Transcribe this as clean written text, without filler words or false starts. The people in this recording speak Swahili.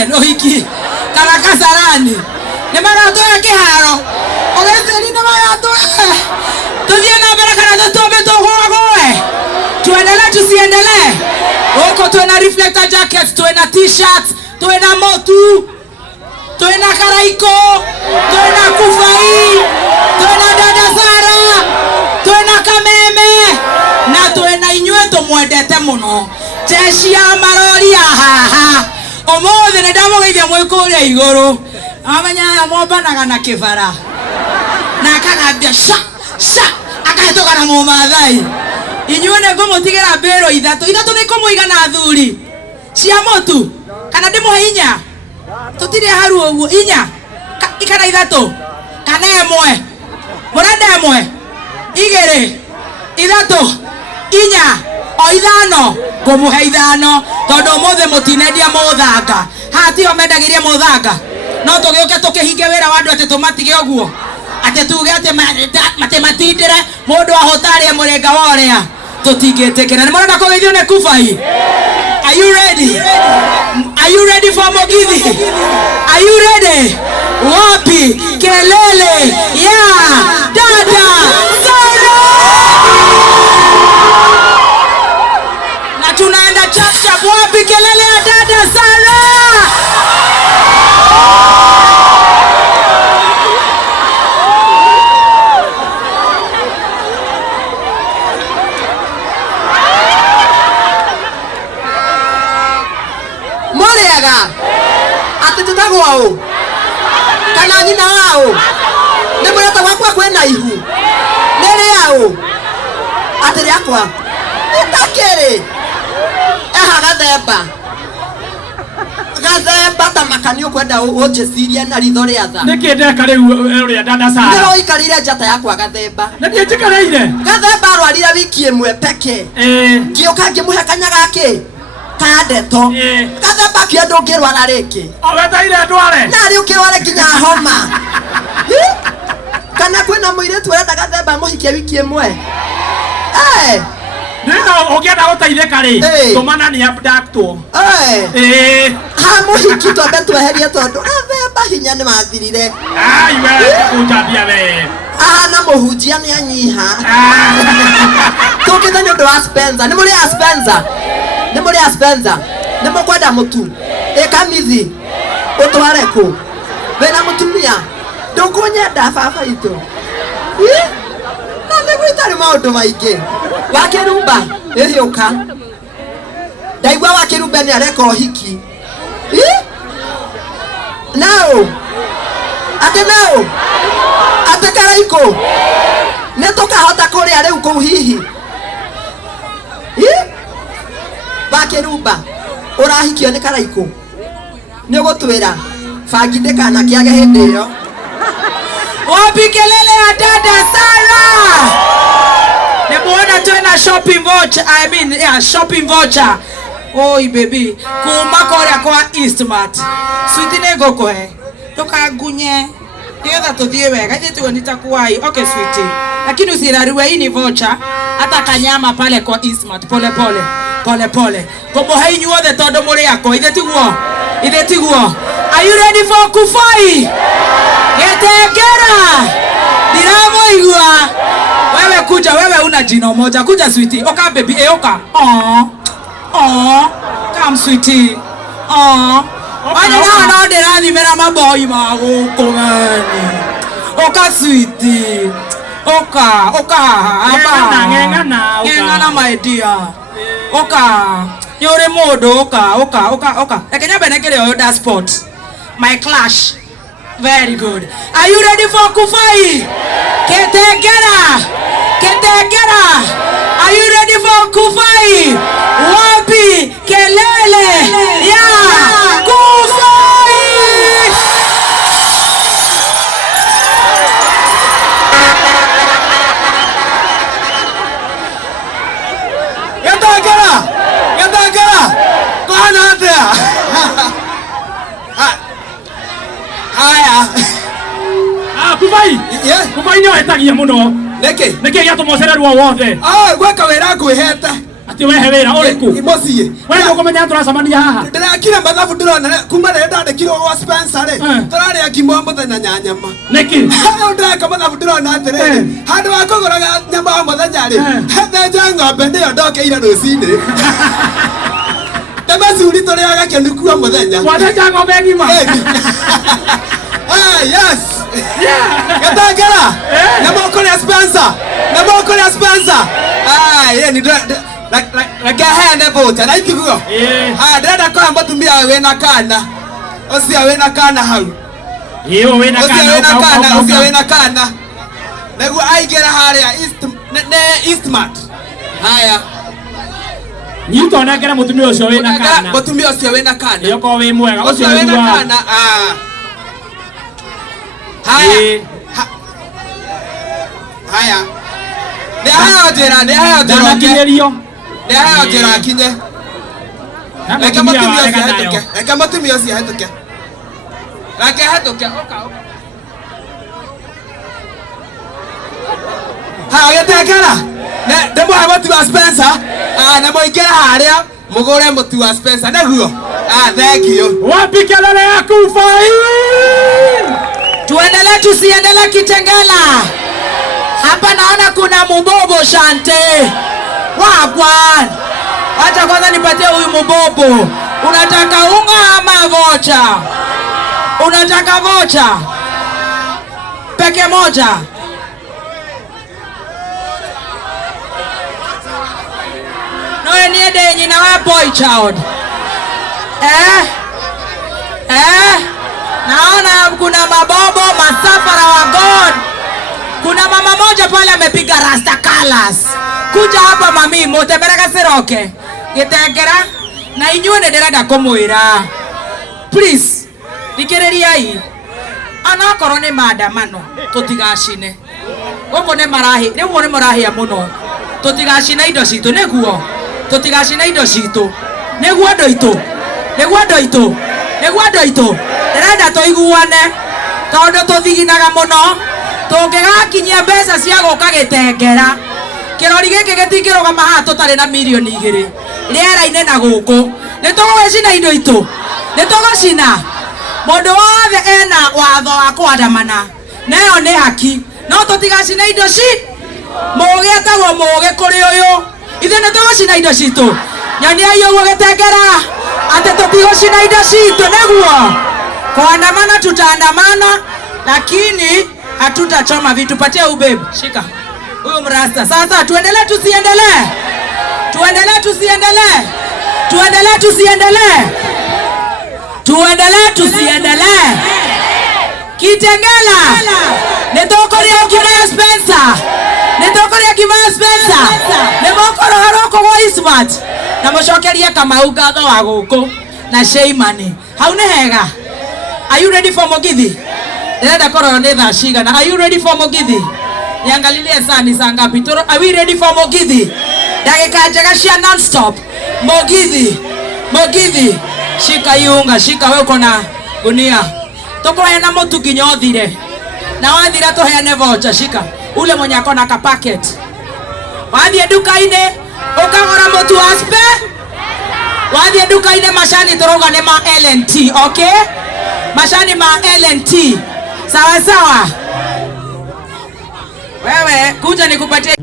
Eden ohiki kana Kasarani ne maratoya kiharo ogezeli na maratoya tuthie na mbere kana tutobe tuhogoe tuendelee tusiendelee huko tuena reflector jackets tuena t-shirts tuena motu tuena Karaiko tuena Kufai tuena dada Sara tuena Kameme na tuena inywe tumwendete muno jeshi ya marori haha omothe ne ndamugeithia mwikuria iguru amenya ya mombanaga na kibara na akagambia sha akahetoka na mumathai inywe ne ngumutigira mbero ithatu ni kumuigana athuri cia motu kana ndimuhe inya tutire haru uguo inya ikana ithatu kana emwe murenda emwe igere ithatu inya o ithano ngumuhe ithano tondu mothe mutinendia muthanga hati o mendagirie muthanga no tugiuke tukihinge wira wa andu ati tumatige uguo ati tuge ati matindire mundu ahotari murenga woria tutingitikira ni murenda kugeithio ne Kufai. Are you ready? Are you ready for Mugithi? Are you ready? Wapi kelele ya dada Sara? Na tunaenda chap wapi kelele ya dada Sara? Ati tutagwa o kana nyina wao ne murata wakwa kwena ihu nere yao ati yakwa itakere gathemba tamakani ukwenda ujeciria na ritho ria tha nikinde kare uria dada Sara ndiro ikarire njata yakwa gathemba na nie njikareire gathemba arwarire wiki imwe peke ngioka ngimuhe kanya gake kadeto gathemba kiendo ngirwara riki oweteire ndware na ri ukirware kinya homa kana kwina muiretu urenda gathemba muhikie wiki imwe nino ukienda guteithika ri tumana ni abductwo ha muhiki twambe tweherie tondu gathemba hinya ni mathirire we kunjambia we na muhunjia ni anyiha tukitha ni undu wa Spencer ni muri Spencer ni muri Spencer ni mukwenda mutu Kamithi utware ku wena mutumia ndukunyenda baba itu na nigwitari maundu maingi wakirumba ihiuka ndaigua wakirumba ni areka uhiki nao ate Karaiko netukahota kuria riu kuu hihi wakirumba urahikio ni Karaiko ni ugutwira bangi ndikana kiage hindi iyo wapi kelele ya dada Sara ne muona twena shopping voucher shopping voucher oi baby kuma koria kwa Eastmart sweetie nego kohe tukagunye nigetha tuthie wega ithiwe nitakuwai okay sweetie lakini usirarue hii ni voucher hata kanyama pale kwa Eastmart pole komo inyuothe tondu muri yako ithetiguo are you ready for Kufai getengera ndiramoigua wewe kuja wewe una jino moja kuja sweetie oka baby oka come sweetie anya na ndirathi mera maboi maguko ngani oka sweetie oka ngengana my dear oka yore modo oka ekenya benekere yo da sport my clash very good are you ready for Kufai ketengera are you ready for Kufai wapi kelele ya Kufai getengera kwana atia haya Kufai Kufai nyo etagia muno niki giatumocererwo wothe gweka wira ngwihete ati wehe wira uriku imocie wewe ukomenya turasamania haha ndira kira mathabu ndirona kuma rä ndandäkirwo gwa Spencer rä tårarä akimo muthenya nyanyama niki ndäreka mathabu ndirona atä rä handå wa kå gå raga nyama wa muthenya rä thenja ng'ombe nä yo ndokeire rå cinä ndemacuri tå rä aga kä nukua muthenya wathenja ng'ombe ngima yes gatangera na moko ya Spencer na moko ya Spencer ni reke hene vote na itiguo ndĩrenda kwa mũtumia wĩna kana ũcio wĩna kana hau wĩna kana ũcio wĩna kana nĩguo aingĩra harĩa Eastmart haya nyito nengera mũtumia ũcio wĩna kana mũtumia ũcio wĩna kana yoko wĩ mwega ũcio wĩna kana haya haya nĩ haya njĩra kinyerio nĩ haya njĩra kinye reke mũtumia ũcio hĩtũke reke hĩtũke oka haya gĩtengera ndĩmũhe mũtu wa Spencer na mũingĩre harĩa mũgũre mũtu wa Spencer nĩguo thank you wapi kelele ya kufa tuendelee tusiendelee Kitengela hapa naona kuna mubobo Shante wagwan acha kwanza nipatie huyu mubobo unataka unga ama vocha unataka vocha peke moja noe niende nyina wa boy child naona kuna mabobo masafara wa God. Kuna mama moja pale amepiga rasta colors. Kuja hapa mami motebereka siroke. Gitengera na inyuone ndirenda kumwira. Please thikiriria hii. Anakorwo ni maandamano tutigacine. Goko ne marahi, ni wone marahia muno. Tutigacine indo citu niguo. Tutigacine indo citu. Niguo ndo itu. Niguo ndo itu. Niguo ndo itu. Ndirenda tuiguane. Tondu tuthiginaga muno. Tũngĩgakinyia mbeca cia gũka Gĩtengera kĩrori gĩkĩ gĩtingĩrũgama haha tũtarĩ na milioni 2 rĩera-inĩ na gũkũ nĩtũgũcina indo itũ nĩtũgũcina mũndũ wothe ena watho wa kwandamana nayo nĩ haki no tũtigacina indo mũgĩ etagwo mũgĩ kũrĩ ũyũ ithuĩ nĩtũgũcina indo citũ nyoniai ũguo Gĩtengera atĩ tũtigũcina indo citũ nĩguo kuandamana tutaandamana lakini hatutachoma vitu. Patia ubebe. Shika. Huyu mrasta. Sasa tuendelee tusiendelee. Tuendelee tusiendelee. Tuendelee tusiendelee. Tuendelee tusiendelee. Kitengela. Netokoria Kimaya Spencer. Netokoria Kimaya Spencer. Nemokoro haroko kwa Eastmart. Na mushokeria Kamau gatho wa guku na Sheimani. Haune hega. Are you ready for Mugithi? Nenda koro ni thaa cigana. Are you ready for Mugithi? Niangalilie saa ni saa ngapi? Are we ready for Mugithi? Dakika njega cia non stop. Mugithi. Mugithi. Shika yunga, shika wewe uko na gunia. Tukoheana mutu nginya uthire. Na wathira tuheane voucher, shika. Ule mwenye akona ka packet. Wathie duka-inĩ ukagora mutu wa Spe. Wathie duka-inĩ macani turoga ni ma LNT, okay? Macani ma LNT. Sawa sawa. Wewe kuja nikupatie